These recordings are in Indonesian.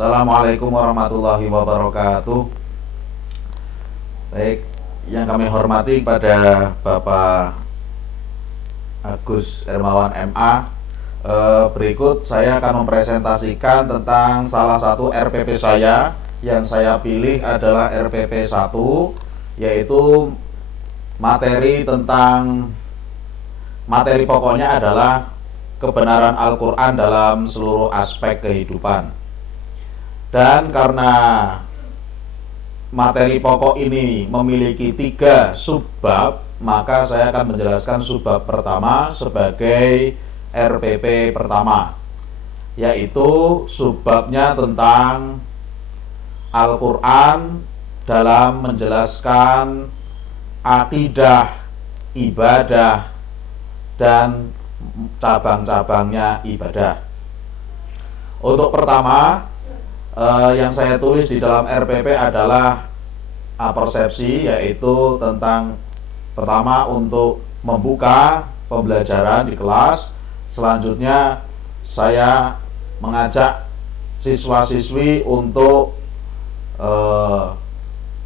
Assalamualaikum warahmatullahi wabarakatuh. Baik, yang kami hormati pada Bapak Agus Hermawan MA. Berikut saya akan mempresentasikan tentang salah satu RPP saya. Yang saya pilih adalah RPP 1, yaitu materi pokoknya adalah kebenaran Al-Quran dalam seluruh aspek kehidupan. Dan karena materi pokok ini memiliki 3 subbab, maka saya akan menjelaskan subbab pertama sebagai RPP pertama, yaitu subbabnya tentang Al-Quran dalam menjelaskan akidah, ibadah, dan cabang-cabangnya ibadah. Untuk pertama, yang saya tulis di dalam RPP adalah persepsi, yaitu tentang pertama untuk membuka pembelajaran di kelas. Selanjutnya saya mengajak siswa-siswi untuk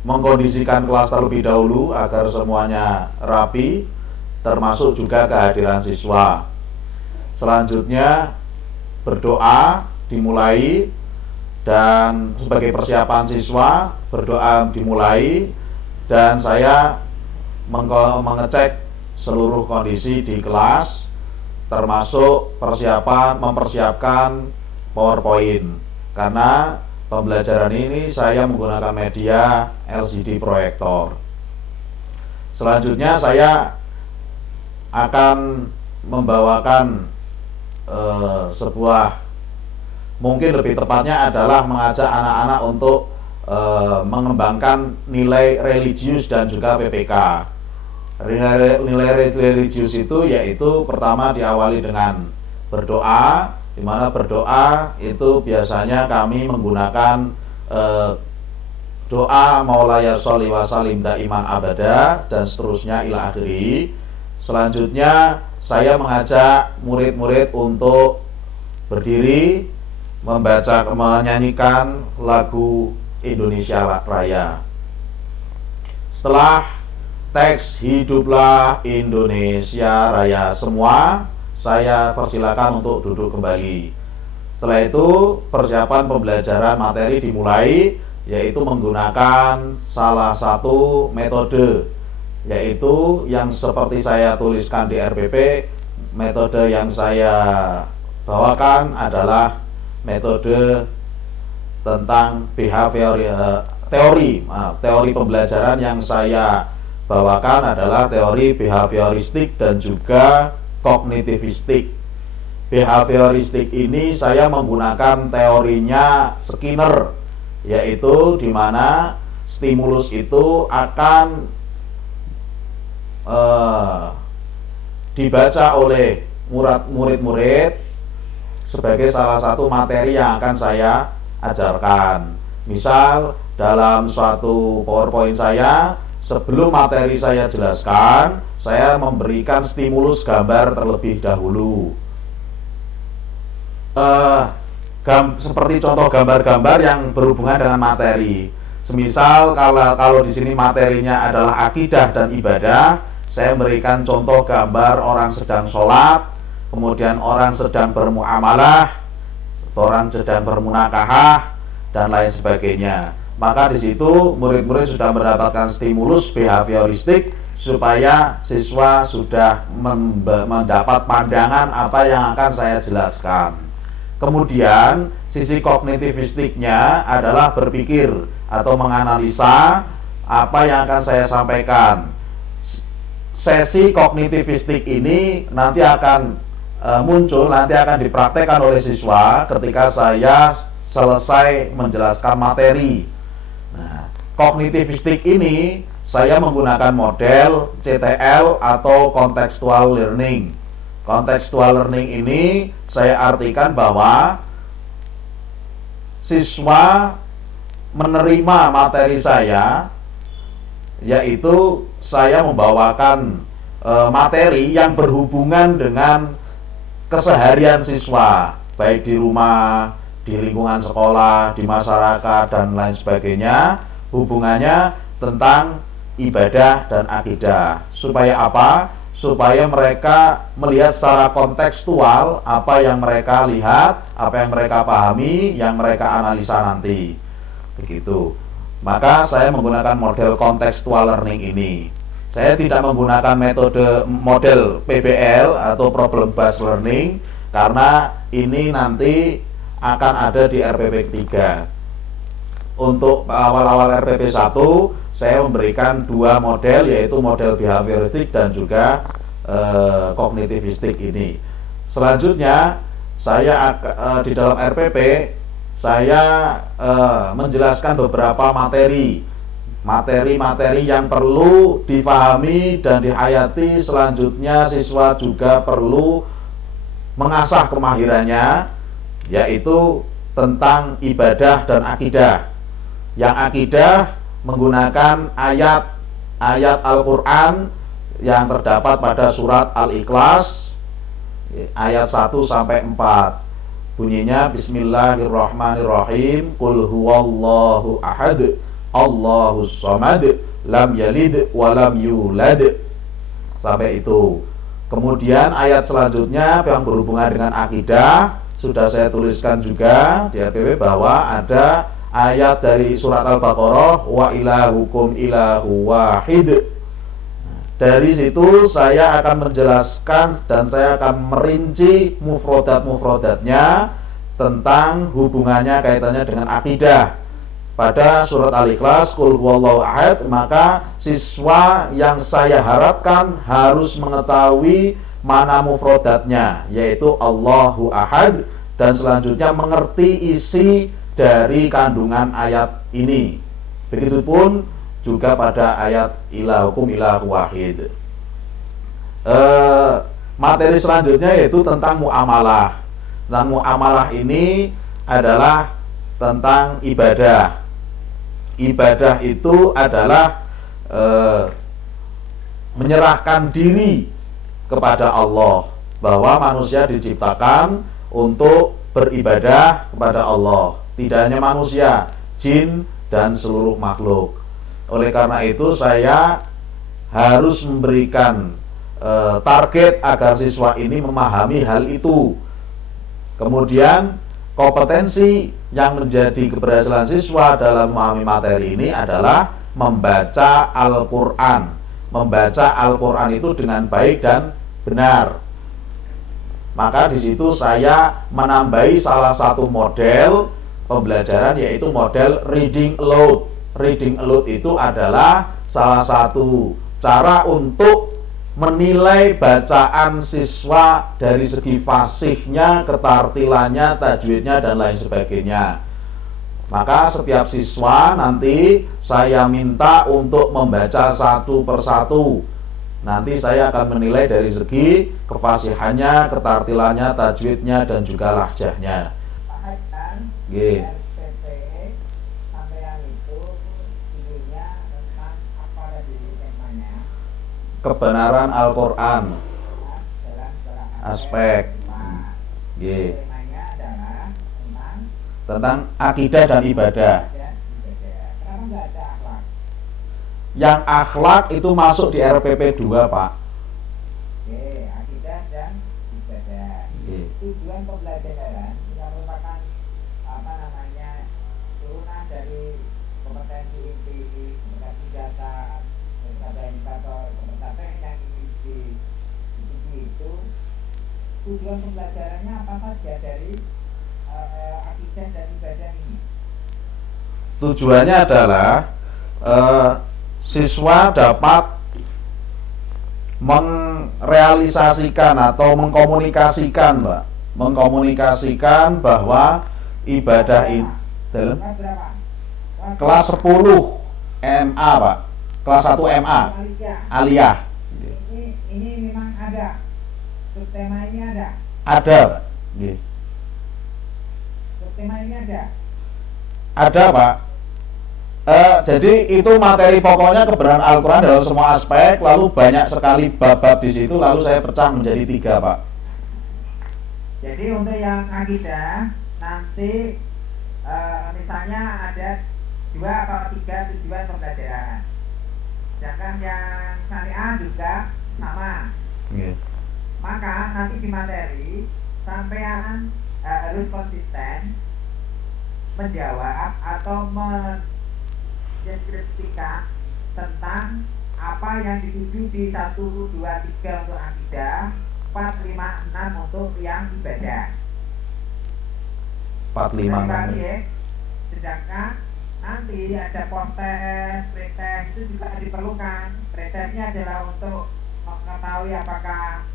mengkondisikan kelas terlebih dahulu agar semuanya rapi, termasuk juga kehadiran siswa. Selanjutnya berdoa dimulai, dan sebagai persiapan siswa berdoa dimulai, dan saya mengecek seluruh kondisi di kelas, termasuk mempersiapkan PowerPoint, karena pembelajaran ini saya menggunakan media LCD proyektor. Selanjutnya saya akan membawakan mungkin lebih tepatnya adalah mengajak anak-anak untuk mengembangkan nilai religius dan juga PPK. Nilai religius itu yaitu pertama diawali dengan berdoa, di mana berdoa itu biasanya kami menggunakan doa Maulaya sholli wa sallim daiman abada dan seterusnya ila akhiri. Selanjutnya saya mengajak murid-murid untuk berdiri, menyanyikan lagu Indonesia Raya. Setelah teks Hiduplah Indonesia Raya semua, saya persilakan untuk duduk kembali. Setelah itu persiapan pembelajaran materi dimulai, yaitu menggunakan salah satu metode, yaitu yang seperti saya tuliskan di RPP. Metode yang saya bawakan adalah metode tentang teori pembelajaran. Yang saya bawakan adalah teori behavioristik dan juga kognitivistik. Behavioristik ini saya menggunakan teorinya Skinner, yaitu di mana stimulus itu akan dibaca oleh murid-murid sebagai salah satu materi yang akan saya ajarkan. Misal dalam suatu PowerPoint saya, sebelum materi saya jelaskan, saya memberikan stimulus gambar terlebih dahulu. Seperti contoh gambar-gambar yang berhubungan dengan materi. Semisal kalau di sini materinya adalah akidah dan ibadah, saya memberikan contoh gambar orang sedang sholat, kemudian orang sedang bermuamalah, orang sedang bermunakahah, dan lain sebagainya. Maka di situ murid-murid sudah mendapatkan stimulus behavioristik supaya siswa sudah mendapat pandangan apa yang akan saya jelaskan. Kemudian sisi kognitivistiknya adalah berpikir atau menganalisa apa yang akan saya sampaikan. Sesi kognitivistik ini nanti akan nanti akan dipraktekkan oleh siswa ketika saya selesai menjelaskan materi. Nah, kognitivistik ini saya menggunakan model CTL atau contextual learning. Contextual learning ini saya artikan bahwa siswa menerima materi saya, yaitu saya membawakan materi yang berhubungan dengan keseharian siswa, baik di rumah, di lingkungan sekolah, di masyarakat dan lain sebagainya, hubungannya tentang ibadah dan akidah. Supaya apa? Supaya mereka melihat secara kontekstual apa yang mereka lihat, apa yang mereka pahami, yang mereka analisa nanti. Begitu. Maka saya menggunakan model contextual learning ini. Saya tidak menggunakan model PBL atau problem based learning karena ini nanti akan ada di RPP 3. Untuk awal-awal RPP 1 saya memberikan dua model, yaitu model behavioristik dan juga kognitivistik ini. Selanjutnya saya di dalam RPP saya menjelaskan beberapa materi yang perlu difahami dan dihayati. Selanjutnya siswa juga perlu mengasah kemahirannya, yaitu tentang ibadah dan akidah. Yang akidah menggunakan ayat Al-Quran yang terdapat pada surat Al-Ikhlas ayat 1 sampai 4. Bunyinya Bismillahirrahmanirrahim. Qul huwallahu ahad, Allahus samad, lam yalid walam yulad. Sampai itu. Kemudian ayat selanjutnya yang berhubungan dengan akidah sudah saya tuliskan juga di RPP bahwa ada ayat dari surat Al-Baqarah, wa ilahukum ilahu wahid. Dari situ saya akan menjelaskan dan saya akan merinci mufrodat-mufrodatnya tentang hubungannya kaitannya dengan akidah. Pada surat Al-Ikhlas, Qul huwallahu ahad, maka siswa yang saya harapkan harus mengetahui mana mufrodatnya, yaitu Allahu ahad, dan selanjutnya mengerti isi dari kandungan ayat ini. Begitupun juga pada ayat ilahukum ilahu wahid. Materi selanjutnya yaitu tentang muamalah. Tentang muamalah ini adalah tentang ibadah. Ibadah itu adalah menyerahkan diri kepada Allah, bahwa manusia diciptakan untuk beribadah kepada Allah. Tidak hanya manusia, jin dan seluruh makhluk. Oleh karena itu saya harus memberikan target agar siswa ini memahami hal itu. Kemudian kompetensi yang menjadi keberhasilan siswa dalam memahami materi ini adalah membaca Al-Quran. Membaca Al-Quran itu dengan baik dan benar. Maka di situ saya menambahi salah satu model pembelajaran, yaitu model reading aloud. Reading aloud itu adalah salah satu cara untuk menilai bacaan siswa dari segi fasihnya, ketartilannya, tajwidnya, dan lain sebagainya. Maka setiap siswa nanti saya minta untuk membaca satu persatu. Nanti saya akan menilai dari segi kefasihannya, ketartilannya, tajwidnya, dan juga lahjahnya. Gitu. Kebenaran Al-Quran, aspek tentang akidah dan ibadah. Yang akhlak itu masuk di RPP 2, Pak. Akidah dan ibadah. Tujuan pembelajaran yang merupakan turunan dari kompetensi inti, kompetensi dasar, indikator, yang itu. Tujuan pembelajarannya apa saja dari akidah dan ibadah ini? Tujuannya adalah siswa dapat merealisasikan atau mengkomunikasikan bahwa ibadah ini dalam kelas 10 MA, Pak. Kelas 1 MA Aliyah. Ini memang ada. Subtema ini ada. Ada, Pak. Subtema ini ada. Ada, Pak. Jadi itu materi pokoknya kebenaran Al-Quran dalam semua aspek, lalu banyak sekali bab-bab di situ, lalu saya pecah menjadi 3, Pak. Jadi untuk yang akidah nanti misalnya ada 2 atau 3 tujuan pembelajaran. Sedangkan yang syariah juga sama. Nggih. Maka nanti di materi sampean harus konsisten menjawab atau mendeskripsikan tentang apa yang dituju di 1, 2, 3 untuk akidah, 4, 5, 6 untuk yang ibadah. 4, 5, 6. Ya. Sedangkan nanti ada proses pretest itu juga diperlukan. Pretestnya adalah untuk mengetahui apakah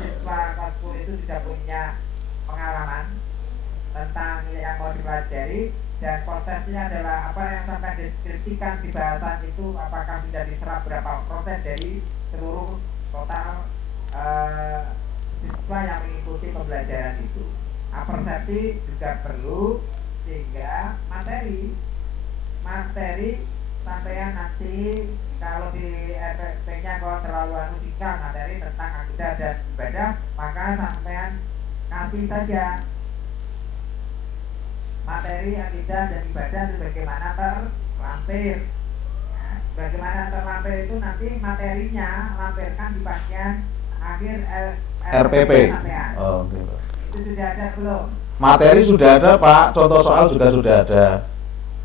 siswa kelas 10 itu sudah punya pengalaman tentang yang mau dipelajari, dan prosesnya adalah apa yang sampai deskripsikan di bahasan itu apakah sudah diserap berapa proses dari seluruh total siswa yang mengikuti pembelajaran itu. Persepsi juga perlu, sehingga materi sampean nanti kalau di RPP-nya kalau terlalu singkat materi tentang akidah dan ibadah, maka sampean kasih saja materi akidah dan ibadah itu bagaimana terlampir. Nah, bagaimana terlampir itu nanti materinya lampirkan di bagian akhir RPP. Oh, okay. Itu sudah ada belum? Materi sudah ada, Pak. Contoh soal juga sudah ada.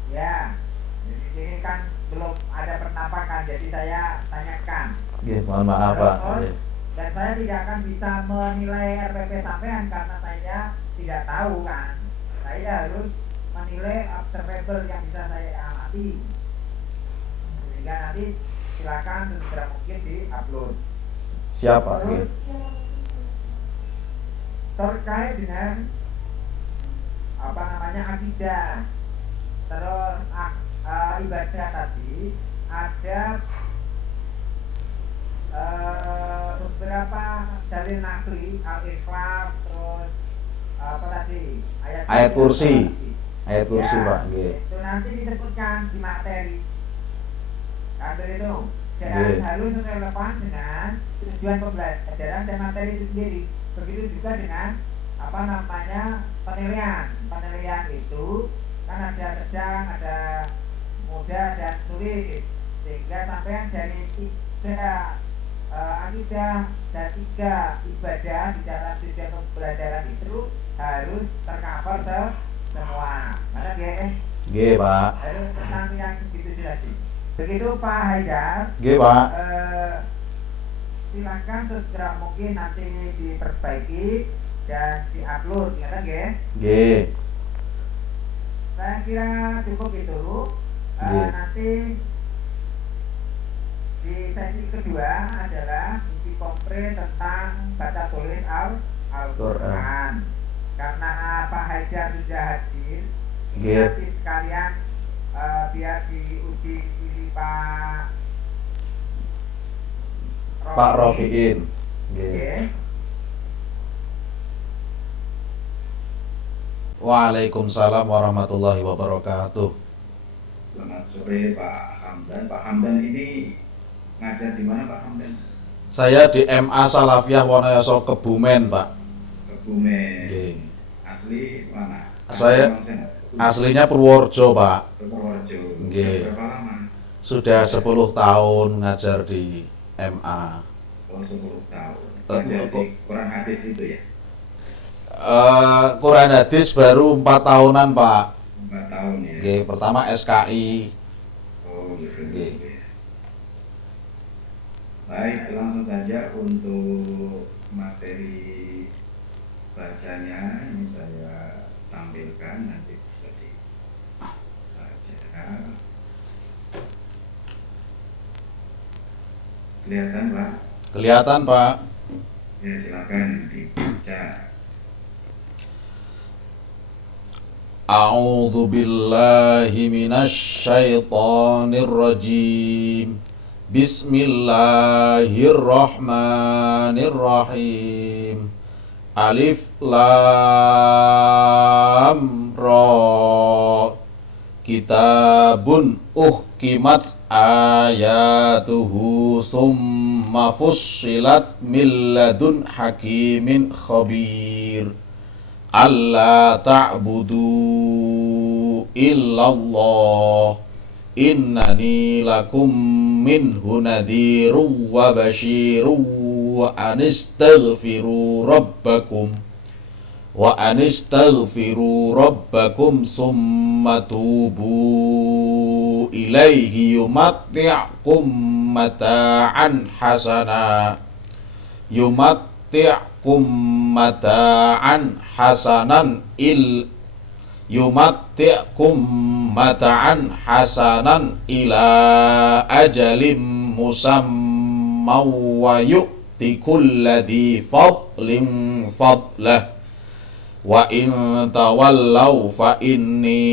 Ya, jadi ini kan belum ada penampakan, jadi saya tanyakan. Oke, mohon maaf, Pak. Dan saya tidak akan bisa menilai RPP sampean karena saya tidak tahu kan. Saya harus menilai observable yang bisa saya amati. Sehingga nanti silakan segera mungkin di-upload. Siapa? Terus, terkait dengan akidah, terus ibadah tadi ada beberapa dalil nakli, al-ikhlas, terus apa tadi, ayat kursi, ayat kursi ya, Pak. Itu nanti disebutkan di materi. Karena itu harus relevan dengan tujuan pembelajaran dan materi itu sendiri. Begitu juga dengan penilaian itu kan ada sedang, ada mudah dan sulit, sehingga sampai dari 3 akidah dan 3 ibadah di dalam tujuan pembelajaran itu harus tercover semua. Mana Pak. Harus tentang yang begitu jelas. Begitu Pak Haidar. Pak. Silakan segera mungkin nanti diperbaiki dan di-upload, ya kan, Saya kira cukup itu. Nanti di sesi kedua adalah uji kompre tentang baca tulis Al-Quran. Karena Pak Haidar sudah hadir, nanti sekalian biar diuji di Pak Rofiin. Waalaikumsalam warahmatullahi wabarakatuh. Selamat sore Pak Hamdan. Pak Hamdan ini ngajar di mana Pak Hamdan? Saya di MA Salafiyah Wonoyoso Kebumen, Pak. Kebumen. Asli mana? Saya aslinya Purworejo, Pak. Purworejo. Berapa lama? Sudah 10 tahun ngajar di MA. Oh, 10 tahun. Ngajar di Quran hadis itu ya? Quran hadis baru 4 tahunan, Pak. 4 tahun ya. Pertama SKI. Oh, gitu. Baik, langsung saja untuk materi bacanya ini saya tampilkan, nanti bisa dibaca. Kelihatan Pak? Kelihatan, Pak. Ya, silakan dibaca. A'udzu billahi minasy syaithanir rajim. Bismillahirrahmanirrahim. Alif lam ra. Kitabun uhkimat ayatuhu summa fussilat min ladun hakimin khabir. alla ta'budu illallah innani lakum minhu nadhirun wa basyirun wa anistaghfiru rabbakum summa tubu ilaihi yumatti'kum mata'an hasana yumatti'kum mata'an hasanan ila ajalim musamma wa yu'ti kulladhi fadlin fadlah wa in tawallaw fa inni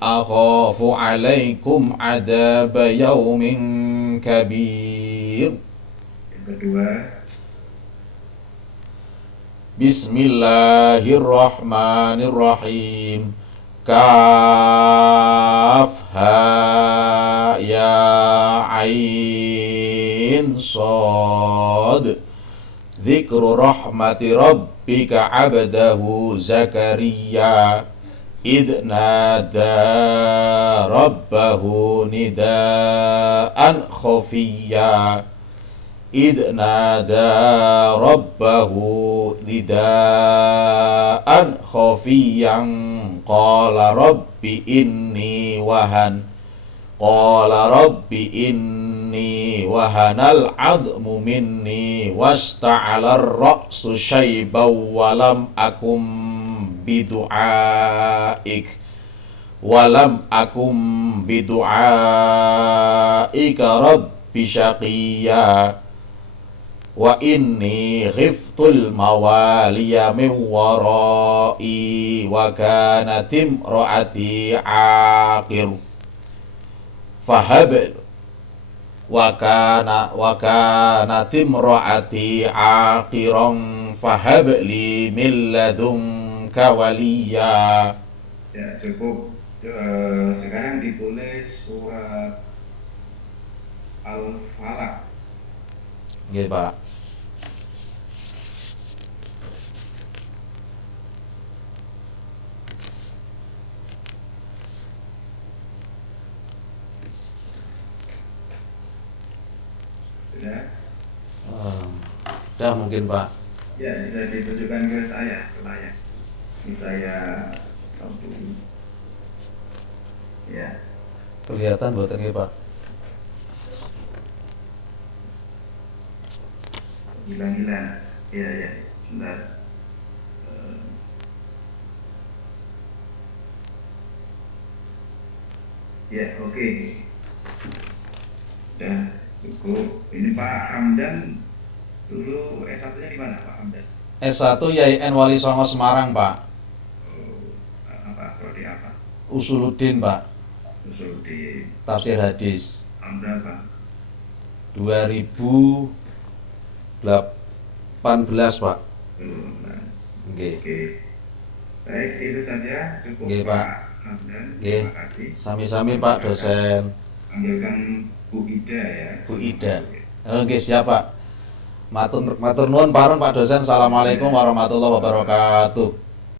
akhafu alaikum adaba yaumin kabir. Yang kedua, Bismillahirrahmanirrahim. Kaf ha ya ain sad. Dzikru rahmati rabbika 'abdahu Zakaria idh nada rabbahu nidaan khafiyya idh nada rabbahu nidaan khafiyyan qala rabbi inni wahanal 'admu minni wasta'ala ar-ra'su shayban wa lam akum bidu'aika rabbi syaqiyya wa inni khiftul mawaliya min warai wa kanat imraati aqir kanat imraati aqiran fahab li min ladunka waliya. ya cukup. Sekarang ditulis surat Al-Falaq. Nggih, Pak. Sudah? Sudah mungkin, Pak. Ya, bisa ditujukan ke saya, ke layar. Ini saya stop dulu. Ya. Kelihatan mboten nggih, Pak? Hilang-hilang. Ya, sebentar. Ya, oke. Sudah cukup. Ini Pak Hamdan dulu S1-nya di mana, Pak Hamdan? S1 YIN Wali Songo Semarang, Pak. Oh, apa? Prodi apa? Usuluddin, Pak. Usuluddin. Tafsir hadis. Tahun berapa? 2018, Pak. 12. Nggih. Oke. Baik, itu saja cukup. Nggih, Pak. Hamdan. Nggih. Terima kasih. Sami-sami, Pak dosen. Panggilkan Bu Ida ya. Bu Ida. Oke, siap, Pak. Matur nuwun pareng Pak dosen. Assalamualaikum warahmatullahi wabarakatuh.